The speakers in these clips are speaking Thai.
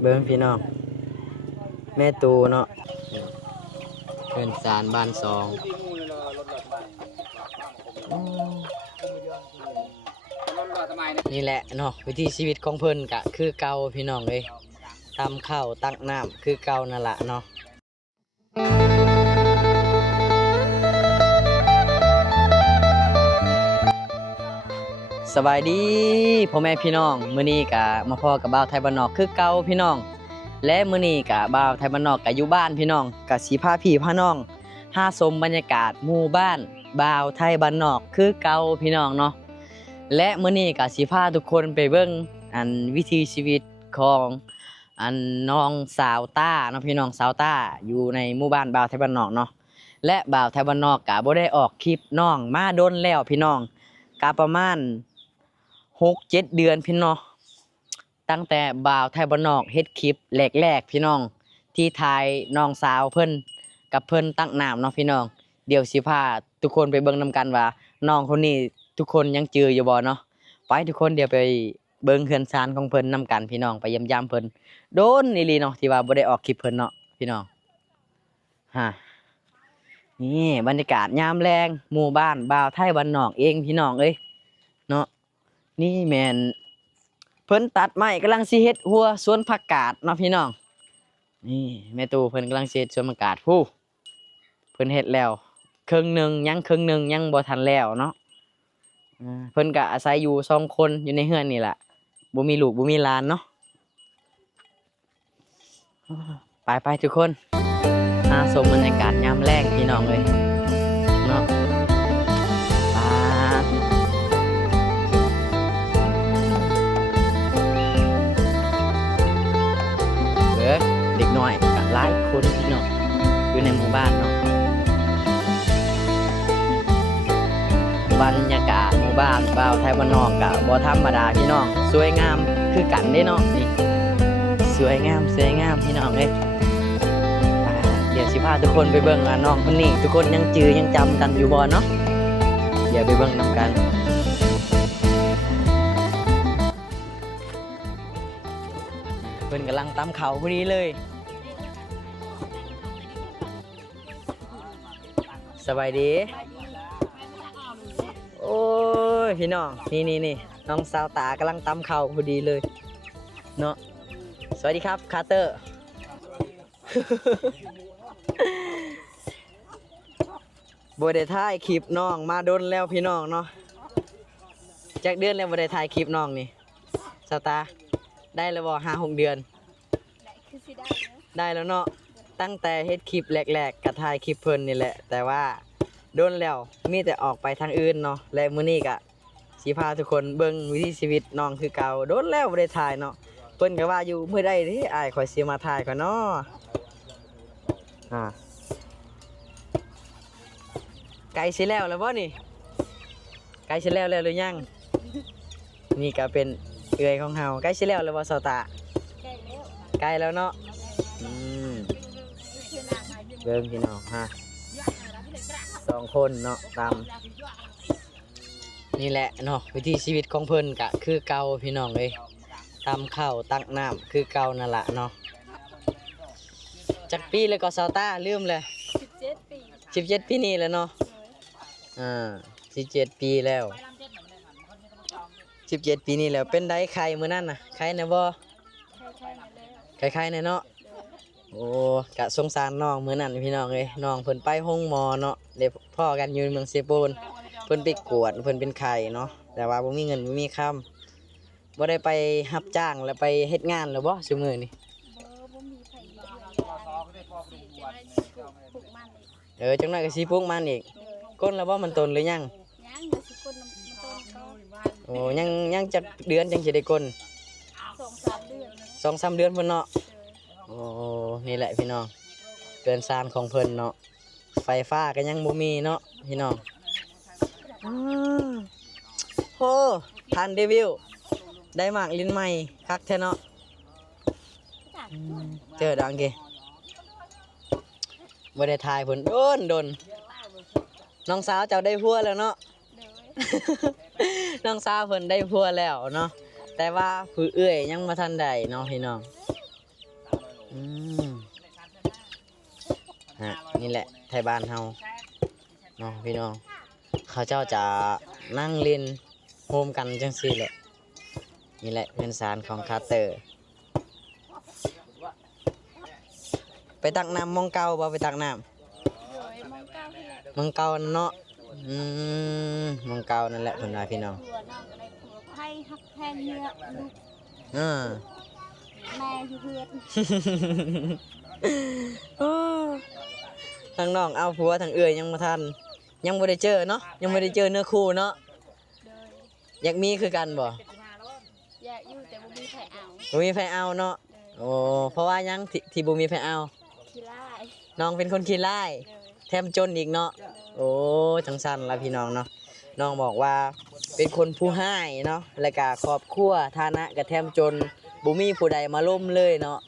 เบิ้งพี่น้อง แม่ตูเนาะเพื่อนสารบ้านสองนี่แหละเนาะวิธีชีวิตของเพิ่นกะ คือเก่าพี่น้องเลยตำข้าวตักน้ำคือเก่านั่นแหละเนาะ สบายดีพ่อแม่พี่น้องมื้อนี้กะมาพ่อกับบ่าวไทยบ้านนอกคือเก่าพี่น้อง และมื้อนี้กะบ่าวไทยบ้านนอกกะอยู่บ้านพี่น้องกะสิพาพี่พาน้องหาชมบรรยากาศหมู่บ้านบ่าวไทยบ้านนอกคือเก่าพี่น้องเนาะและมื้อนี้กะสิพาทุกคนไปเบิ่งอันวิถีชีวิตของอันน้องสาวต้าเนาะพี่น้องสาวต้าอยู่ในหมู่บ้านบ่าวไทยบ้านนอกเนาะและบ่าวไทยบ้านนอกกะบ่ได้ออกคลิปน้องมาดนแล้วพี่น้องกะประมาณ หกเจ็ดเดือนพี่น้องตั้งแต่บ่าวไทยบ้านนอกเฮ็ดคลิปแรกๆพี่น้อง ที่ถ่ายน้องสาวเพิ่นกับเพิ่นตั้งน้ำเนาะพี่น้อง เดี๋ยวสิพาทุกคนไปเบิ่งนํกันว่าน้องคนนี้ทุกคนยังจืออยู่บ่เนาะไปทุกคนเดี๋ยวไปเบิ่งเฮือนซานของเพิ่นนํกันพี่น้องไปยี่ยมยามเพิ่นโดนอีหลีเนาะที่ว่าบ่ได้ออกคลิปเพิ่นเนาะพี่น้องฮะนี่บรรยากาศยามแรงหมู่บ้านบ่าวไทยบ้านนอกเองพี่น้องเอ้ยเนาะ นี่แมนเพิ่นตัดไม้กำลังสิเฮ็ดหัวสวนผักกาดเนาะพี่น้อง นี่แม่ตู่เพิ่นกำลังสิเฮ็ดสวนผักกาดผู้เพิ่นเฮ็ดแล้วครึ่งหนึงยังครึ่งหนึงยังบ่ทันแล้วเนาะเพิ่นก็อาศัยอยู่สองคนอยู่ในเฮือนนี่แหละบ่มีลูกบ่มีหลานเนาะไปไปทุกคนหาชมบรรยากาศยามแลงพี่น้องเลย คนพี่น้องอยู่ในหมู่บ้านเนาะบรรยากาศหมู่บ้านบ่าวไทยบ้านนอกกับบ่ธรรมดาพี่น้องสวยงามคือกันเด้เนาะนี่สวยงามสวยงามพี่น้องเอ้ยอ่เดี๋ยวสิพาทุกคนไปเบิ่งว่าน้องคนนี้ทุกคนยังจือยังจำกันอยู่บ่เนาะเดี๋ยวไปเบิ่งนํกันเพิ่นกำลังตำเขาพอดีเลย สบายดี โอ้ยพี่น้อง นี่นี่นี่น้องสาวตากำลังตำเขาพอดีเลย เนาะ สวัสดีครับคาร์เตอร์ บได้ถ่ายคลิปน้องมาโดนแล้วพี่น้องเนาะจากเดือนแล้วบได้ถ่ายคลิปน้องนี่สาวตาได้แล้วบ่ห้าหกเดือนคือสิได้เนอะได้แล้วเนาะ ตั้งแต่เฮ็ดคลิปแรกๆกับถ่ายคลิปเพิ่นนี่แหละ แต่ว่าโดนแล้วมีแต่ออกไปทางอื่นเนาะและมื้อนี้ก็สิพาทุกคนเบิ่งวิถีชีวิตน้องคือเก่าโดนแล้วบ่ได้ถ่ายเนาะเพิ่นก็ว่าอยู่เมื้อใดที่อายข่อยสิมาถ่ายข่อยเนาะอ่าไกลสิแล้วแล้วบ่นี่ไกลสิแล้วแล้วหรือยังนี่ก็เป็นเอื้อยของเฮาใกล้สิแล้วแล้วบ่สตาใกล้แล้วใกล้แล้วเนาะ เบิ่งพี่น้องฮะสองคนเนาะตามนี่แหละเนาะวิถีชีวิตของเพิ่นกะคือเก่าพี่น้องเลยตามข้าวตักน้ำคือเก่านั่นละเนาะจักปีเลยก็ซาต้าลืมเลยสิบเจ็ดปีสิบเจ็ดปีนี่แล้วเนาะอ่าสิบเจ็ดปีแล้วสิบเจ็ดปีนี่แล้วเป็นได้ใครมื้อนั้นน่ะใครนะบ่ใช่ใช่ๆนั่นแล้วใครๆแน่เนาะ โอ้กะสงสารน้องมื้อนั้นพี่น้องเอ้ยน้องเพิ่นไปห้องหมอเนาะเดี๋ยวพ่อกันอยู่เมืองเซโปนเพิ่นไปกวดเพิ่นเป็นไข้เนาะแต่ว่าบ่มีเงินบ่มีคำบ่ได้ไปรับจ้างแล้วไปเฮ็ดงานแล้วบ่ซุมื้อนี้บ่บ่มีไผเดือนสี่จะได้ปลูกมันอีกเออจังน้อยก็สิปลูกมันอีกเลยก้นแล้วบ่มันตนหรือยังยังเดี๋ยวสิคนน้ำต้นก็โอ้ยังยังจักเดือนจังสิได้ก้นสองสามเดือนสองสามเดือนพุ่นเนาะเลย โอ้นี่แหละพี่น้องเกินซานของเพิ่นเนาะไฟฟ้าก็ยังบ่มีเนาะพี่น้องอ้าโอ้ทันเดวิลได้หมากลิ้นใหม่คักแท้เนาะเจอดังเกบ่ได้ทายเพิ่นโดนโดนน้องสาวเจ้าได้พัวแล้วเนาะน้องสาวเพิ่นได้พัวแล้วเนาะแต่ว่าผู้เอื้อยยังบ่ทันได้เนาะพี่น้อง อืมฮะนี่แหละไทยบ้านเฮาเนาะพี่น้องเขาเจ้าจะนั่งเล่นโฮมกันจังซี่แหละนี่แหละเงินสารของคาร์เตอร์ ไปตักน้ำมองเก่าบ่ไปตักน้ำโดยมองเก้าที่แหละมองเก่าเนาะอืมมองเก่านั่นแหละเพิ่นว่าพี่น้องผัวน้องก็ได้ผัวไผ่ฮักแทนเนื้อลูกอ่า แม่อยู่เพื่อนโอ้ทั้งน้องเอาผัวทั้งเอื้อยยังบ่ทัน ยังบ่ได้เจอเนาะยังบ่ได้เจอเนื้อคู่เนาะโดยอยากมีคือกันบ่อยากอยู่แต่บ่มีใครเอาบ่มีไผเอาเนาะโดยโอ้เพราะว่ายังที่ที่บ่มีไผเอาขี้ร้ายน้องเป็นคนขี้ร้ายโดยแถมจนอีกเนาะโอ้จังสั้นละพี่น้องเนาะน้องบอกว่าเป็นคนผู้ให้เนาะและก็ครอบครัวฐานะก็แถมจน บ่มีผู้ใดมาล้มเลยเนาะ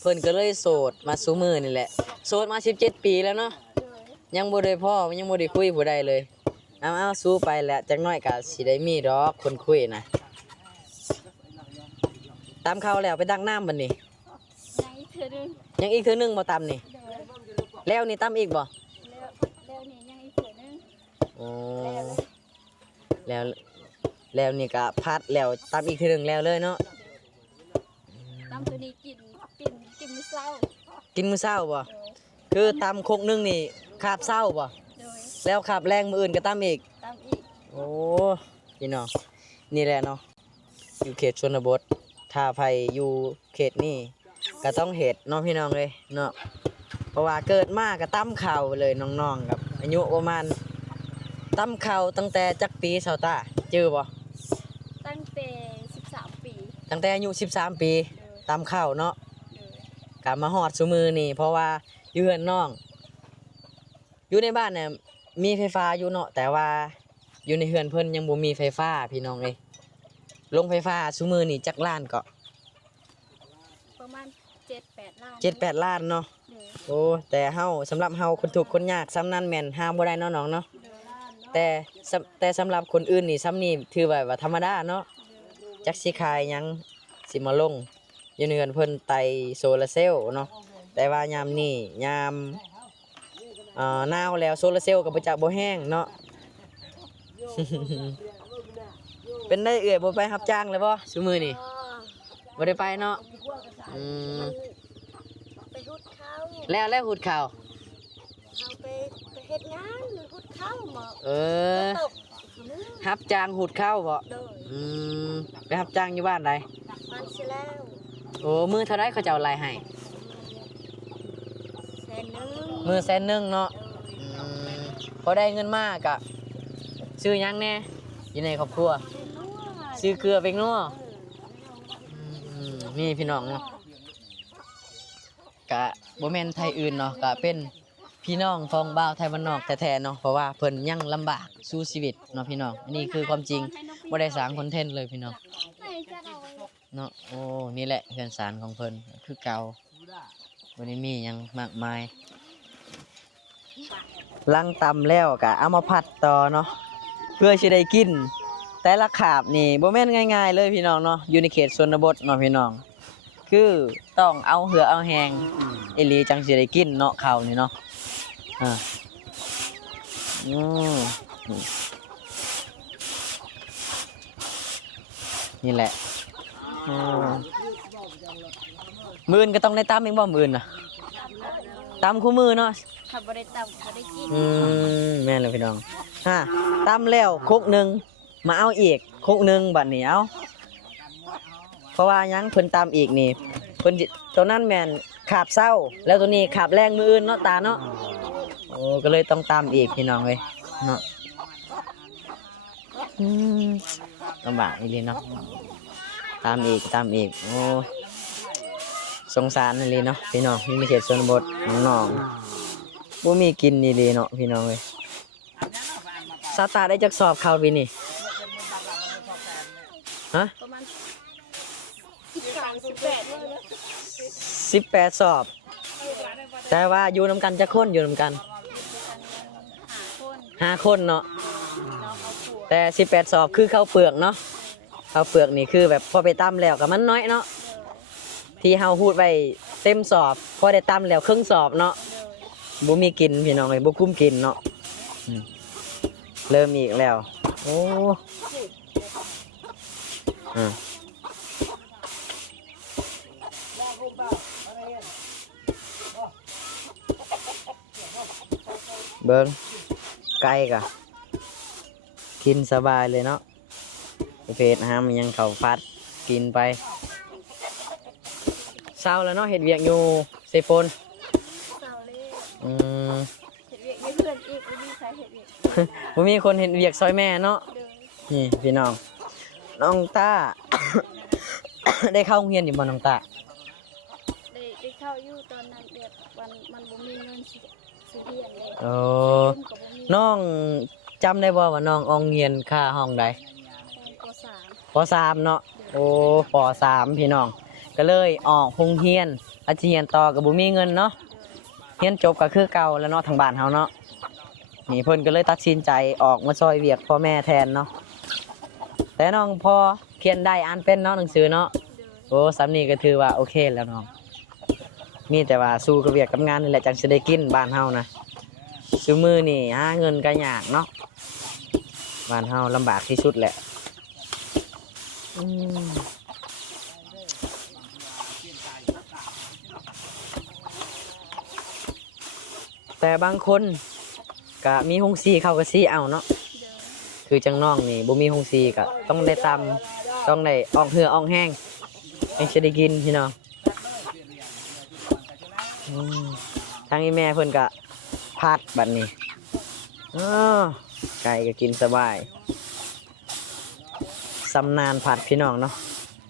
เพิ่นก็เลยโสดมาสู่มือนี่แหละ โสดมา 17 ปีแล้วเนาะโดยยังบ่ได้พ่อยังบ่ได้คุยผู้ใดเลยเอาเอาสู้ไปแหละจักหน่อยก็สิได้มีดอกคนคุยนะตามเขาแล้วไปดักน้ำบัดนี้ในเธอดึงยังอีกเทื่อนึงบ่ตามนี่โดยแล้วนี่ตามอีกบ่แล้วแล้วนี่ยังอีกเถือนึงโอ้แล้ว แล้วแล้วนี่ก็พัดแล้วตามอีกทีหนึ่งแล้วเลยเนาะตำตัวนี้กินกินกินมื้อเช้ากินมื้อเช้าบ่โดยคือตำคกหนึงนี่คาบเช้าบ่โดยแล้วคาบแรงมื้ออื่นก็ตำอีกตำอีกโอ้พี่น้องนี่แหละเนาะอยู่เขตชนบทถ้าไผอยู่เขตนี่ก็ต้องเฮ็ดเนาะพี่น้องเลยเนาะเพราะว่าเกิดมาก็ตำข้าวไปเลยน้องๆครับอายุประมาณตำข้าวตั้งแต่จักปีเซาตาเจอบ่ตั้งแต่13ปี ตั้งแต่อายุ13 ปีโดยตำข้าวเนาะโดยกลับมาหอดสุมือนี่ เพราะว่าอยู่เฮือนน้อง อยู่ในบ้านเนี่ยมีไฟฟ้าอยู่เนาะแต่ว่าอยู่ในเฮือนเพิ่นยังบ่มีไฟฟ้าพี่น้องเลยลงไฟฟ้าสุมือนี่จักล้านก็ประมาณ7-8ล้านเจ็ดแปดล้านเนาะโดยโอ้แต่เฮาสำหรับเฮาคนทุกข์คนยากซ้ำนั้นแม่นห้ามบ่ได้เนาะน้องเนาะโดยล้านเนาะแต่สำแต่สำหรับคนอื่นนี่ซ้ำนี่ถือว่าว่าธรรมดาเนาะ จักสิขายหยังสิมาลงอยู่ในเฮือนเพิ่นไตโซลาร์เซลล์เนาะแต่ว่ายามนี้ยามเอ่อหนาวแล้วโซลาร์เซลล์ก็บ่จักบ่แห้งเนาะ เป็นได้เอื่อยบ่ไปรับจ้างเลยบ่ซุมื้อนี่บ่ได้ไปเนาะอืมไปหุดเขาแล้วแล้วหุดข้าวเขาไปไปเฮ็ดงานหรือหุดเขาหมอเออตบมือ รับจ้างหุดข้าวบ่โดยอืมไปรับจ้างอยู่บ้านใดมันสิแล้วโอ้มื้อเท่าไรเขาจะเอารายให้ แสนหนึงมื้อแสนหนึงเนาะ อืมพอได้เงินมากะซื้อหยังแหน่อยู่ในครอบครัวเป็นนัวซื้อเกลือเป็งนัวเอออืมนี่พี่น้องเนาะกะบ่แม่นไทยอื่นเนาะกะเป็น พี่น้องของบ่าวไทยบ้านนอกแท้ๆเนาะเพราะว่าเพิ่นยังลำบากสู้ชีวิตเนาะพี่น้องอันนี้คือความจริงบ่ได้สร้างคอนเทนต์เลยพี่น้องเนาะโอ้นี่แหละเพื่อนสารของเพิ่นคือเก่าวันนี้มียังมากมายลังตำแล้วกะเอามาผัดต่อเนาะเพื่อสิได้กิน แต่ละขาบนี่บ่แม่นง่าย ๆ เลยพี่น้องเนาะอยู่ในเขตชนบทเนาะพี่น้อง คือต้องเอาเหือเอาแหงเอหลีจังสิได้กินเนาะข้าวนี่เนาะ อ่าอืมนี่แหละอืมมือนก็ต้องได้ตามเองบ่มือนน่ะตามคู่มือเนาะถ้าบ่ได้ตำบ่ได้กินอืมแม่นเลยพี่น้องฮะตามแล้วคุกหนึ่งมาเอาอีกคุกหนึ่งบัดนี้เอาเพราะว่ายังเพิ่นตามอีกนี่เพิ่นสิตัวนั้นแม่นขาบเศร้า แล้วตัวนี้ขาบแรงมืออื่นเนาะตาเนาะโอ้ ก็เลยต้องตามอีกพี่น้องเว้ยเนาะอืมลำบากอีลีเนาะตามอีกตามอีกโอ้สงสารนี่ลีเนาะพี่น้องนี่ม่เขตชนบทน้องๆบ่มีกินนี่ลีเนาะพี่น้องเอ้ยซาตาได้จักสอบเขาปีนี่ฮะสิบแปดสอบ แต่ว่าอยู่น้ำกันจะคนอยู่น้ำกัน หาคนห้าคนเนาะแต่สิบแปดสอบคือข้าวเปลือกเนาะข้าวเปลือกนี่คือแบบพอไปตำแล้วกับมันน้อยเนาะที่เฮาพูดไปเต็มสอบพอได้ตำแล้วครึ่งสอบเนาะบ่มีกินพี่น้องเลยบ่คุ้มกินเนาะเริ่มอีกแล้ว โอ้อ่าเบิ้ง ไก่กะกินสบายเลยเนาะประเภทฮะมันยังเขาฟัดกินไปเศร้าแล้วเนาะเห็ดเวียกอยู่เซโฟนเสาเล่อืมเห็ดเวียกมีเพื่อนอีกไม่มีใครเห็ดเวียกบ่มีคนเห็นเวียกซอยแม่เนาะโดยนี่พี่น้องน้องตาได้เข้าโรงเรียนอยู่บ่น้องตาได้ได้เข้าอยู่ตอนนั้นเดือดวันมันบ่มีเงินสิสิเรียนเลยโอ้ทุ่มกับบ่มี น้องจำได้บ่ว่าน้องอองเรียนค่าห้องใดตอนปสามปสามเนาะโอ้ปสามพี่น้อง ก็เลยออกโรงเรียนอาจะเรียนต่อก็บ่มีเงินเนาะเรียนจบก็คือเก่าแล้วเนาะทางบ้านเฮาเนาะนี่เพิ่นก็เลยตัดสินใจออกมาซอยเวียกพ่อแม่แทนเนาะแต่น้องพอเขียนได้อ่านเป็นเนาะหนังสือเนาะโดยโอ้สำนีก็ถือว่าโอเคแล้วน้องมีแต่ว่าสู้กับเวียกกับงานนี่แหละจังสิได้กินบ้านเฮานะ ซื้อมือนี่หาเงินก็ยากเนาะบ้านเฮาลำบากที่สุดแหละแต่บางคนก็มีหงซีเขาก็ซีเอาเนาะคือจังน้องนี่บ่มีหงซีก็ต้องได้ตำต้องได้ออกเหือออกแห้งยังจะได้กินพี่น้องทางอีแม่เพิ่นก็ พัดบัดนี้อ้อไก่ก็กินสบายสำนานผัดพี่น้องเนาะ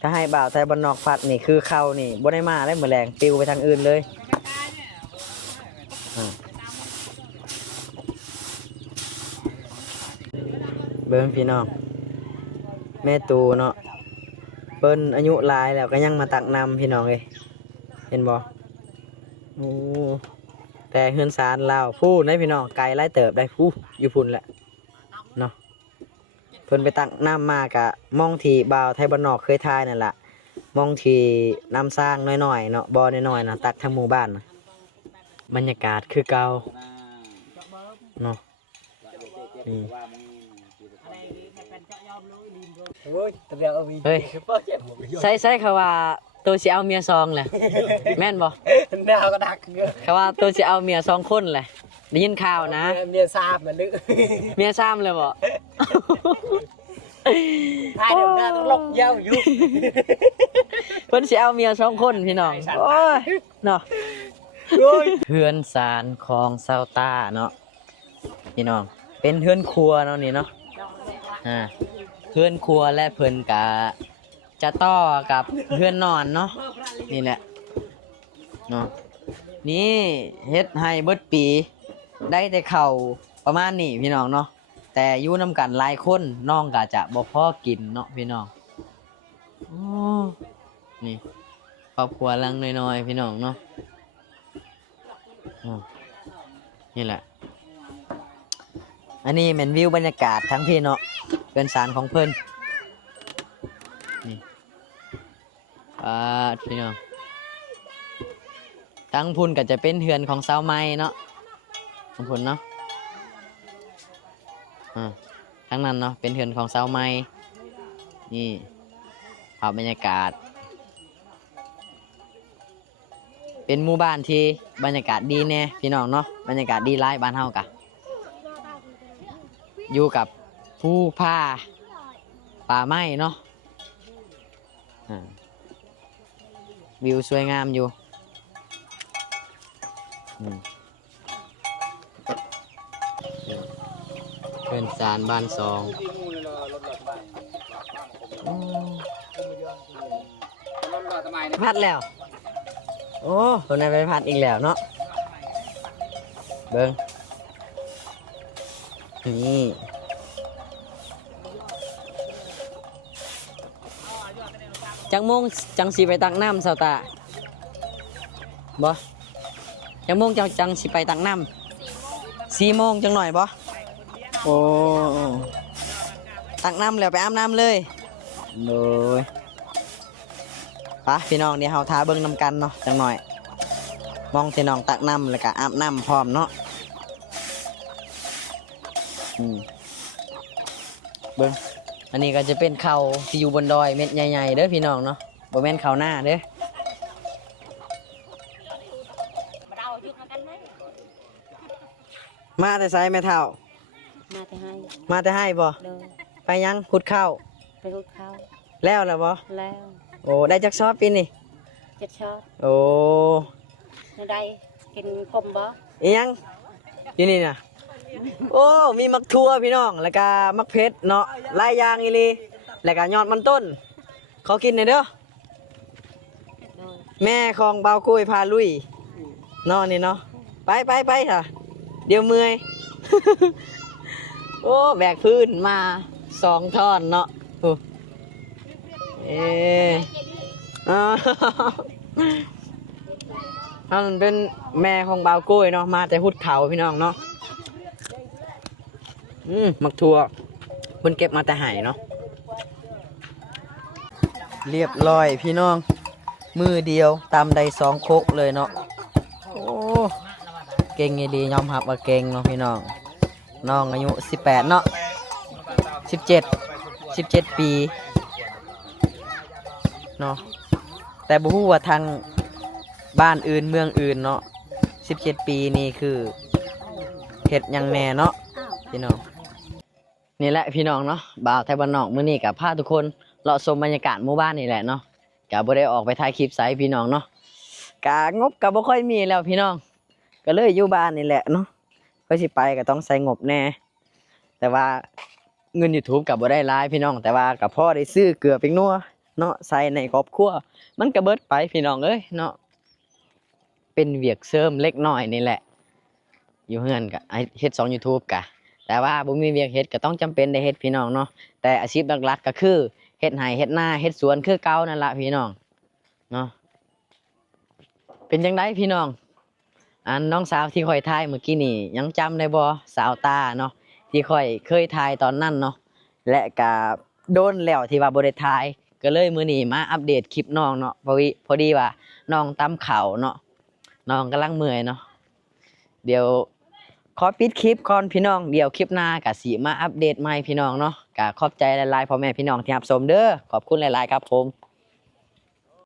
ถ้าให้บ่าวไทยบ้านนอกผัดนี่คือเข้านี่บ่ได้มาได้เหมือนแรงปิวไปทางอื่นเลยอ่าเบิ่งพี่น้องแม่ตูเนาะเพิ่นอายุหลายแล้วก็ยังมาตักนำพี่น้องเอ้ยเห็นบ่โอ้ แต่เฮือนสารลาวผู้ได้พี่น้องไกลไล่เติบได้ผู้อยู่พุ่นแหละเนาะเพิ่นไปตักน้ำมากะมองที่บ่าวไทยบ้านนอกเคยทายนั่นแหละมองที่น้ำสร้างน้อยๆเนาะบ่อน้อยๆนะตักทั้งหมู่บ้านนะบรรยากาศคือเก่าเนาะนี่โอ้ยตะเบียเอาวีเฮ้ยพ่อเจ็บหมดเลยใส่ใส่เขาว่า ตัวสิเอาเมียซองแหละแม่นบ่หน้าก็ดักเงือเขาว่าตัวสิเอาเมียสองคนแหละได้ยินข่าวนะ เมียทราบมันลึกเมียซ้ำเลยบ่ท้ายเดี๋ยวหน้าต้องลกยาวอยู่เพิ่นสิเอาเมียสองคนพี่น้องโอ้ยเนาะโอ้ยเฮือนสารของเซาต้าเนาะพี่น้องเป็นเฮือนครัวเนาะนี่เนาะอ่าเฮือนครัวและเพิ่นกะ จะต่อกับเฮือนนอนเนาะนี่แหละเนาะนี่เฮ็ดให้เบิดปีได้แต่เข่าประมาณนี้พี่น้องเนาะแต่อยู่นำกันหลายคนน้องก็จะบ่พอกินเนาะพี่น้องอนี่ครอบครัวลังน้อยๆพี่น้องเนาะนี่แหละ อันนี้เป็นวิวบรรยากาศทั้งพี่เนาะเป็นสารของเพิ่นนี่ อ่าพี่น้องทั้งพุ่นก็จะเป็นเฮือนของสาวไม้เนาะของผลเนาะอ่าทั้งนั้นเนาะเป็นเถือนของเสาไม้นี่ภาพบรรยากาศ เป็นหมู่บ้านที่บรรยากาศดีแน่พี่น้องเนาะบรรยากาศดีร้ายบ้านเฮากะอยู่กับผู้ผ้าป่าไม้เนาะอ่า วิวสวยงามอยู่อืมเป็นสารบ้านสองพัดแล้ว โอ้คนนั้นไปพัดอีกแล้วเนาะ เบิ้งนี่ จังโมงจังสีไปตักน้ำเสาตาบ่จังโมงจังจังสีไปตักน้ำสี่โมงจังหน่อยบ่โอ้ตักน้ำแล้วไปอาบน้ำเลยโดยไปะพี่น้องเดี๋ยวเฮาท้าเบิ่งนำกันเนาะจังหน่อย มองที่น้องตักน้ำแล้วก็อาบน้ำพร้อมเนาะอืมเบิ่ง อันนี้ก็จะเป็นเขาที่อยู่บนดอยเม็ดใหญ่ๆเด้อพี่น้องเนาะบ่แม่นเขาหน้าเด้อมาแต่ไสแม่เฒ่า มาแต่ให้มาแต่ให้บ่เลยไปยังขุดข้าวไปหุดข้าวแล้วล่ะบ่แล้วโอ้ได้จักซอบปีนี่เจ็ดชอบโอ้ในใดกินคมบ่อีหยังอยู่นี่น่ะ โอ้มีมักทั่วพี่น้อง แล้วก็มักเพชรเนาะลายยางอีหลีแล้วก็ยอดมันต้น ขอกินหน่อยเด้อแม่ของเบากุ้ยพาลุยเนาะนี่เนาะไปไปไปค่ะ เดี๋ยวเมื่อย โอ้แบกพื้นมาสองท่อนเนาะโอ้เออ่า อันเป็นแม่ของเบากุ้ยเนาะมาแต่หุดเขาพี่น้องเนาะ อืมมักทัวเพิ่นเก็บมาแต่ไห้เนาะเรียบร้อยพี่น้อง มือเดียวตามใดสองโคกเลยเนาะโอ้เก่งดียอมรับว่าเก่งเนาะพี่น้อง น้องอายุ 18 เนาะ17 17 ปีเนาะแต่บ่ฮู้ว่าทางบ้านอื่นเมืองอื่นเนาะ17 ปีนี่คือเฮ็ดยังแหน่เนาะพี่น้อง นี่แหละพี่น้องเนาะบ่าวไทยบ้านนอกมื้อนี้กับพาทุกคนเลาะชมบรรยากาศหมู่บ้านนี่แหละเนาะก็บ่ได้ออกไปถ่ายคลิปไสพี่น้องเนาะกางบก็บ่ค่อยมีแล้วพี่น้อง ก็เลยอยู่บ้านนี่แหละเนาะก็สิไปก็ต้องใส่งบแน่ แต่ว่าเงิน YouTube ก็บ่ได้หลายพี่น้อง แต่ว่าก็พอได้ซื้อเกลือเป็กนัวเนาะใส่ในครอบครัวมันก็เบิดไปพี่น้องเอ้ยเนาะเป็นเวียกเสริมเล็กน้อยนี่แหละ อยู่เฮือนก็ไอเฮ็ดสอง YouTube กะ แต่ว่าบ่มีเวียกเฮ็ดก็ต้องจำเป็นได้เฮ็ดพี่น้องเนาะแต่อาชีพหลักๆก็คือเฮ็ดไร่เฮ็ดนาเฮ็ดสวนคือเก่านั่นละพี่น้องเนาะเป็นจังไดพี่น้อง อันน้องสาวที่ค่อยทายเมื่อกี้นี่ยังจำได้บ่สาวตาเนาะที่ค่อยเคยทายตอนนั้นเนาะและก็โดนแล้วที่ว่าบ่ได้ทายก็เลยมื้อนี้มาอัปเดตคลิปน้องเนาะพอดีพอดีว่าน้องตำข้าวเนาะน้องกำลังเมื่อยเนาะเดี๋ยว ขอปิดคลิปก่อนพี่น้องเดี๋ยวคลิปหน้ากับสีมาอัปเดตใหม่พี่น้องเนาะกับขอบใจหลายๆพ่อแม่พี่น้องที่รับชมเด้อขอบคุณหลายๆครับผม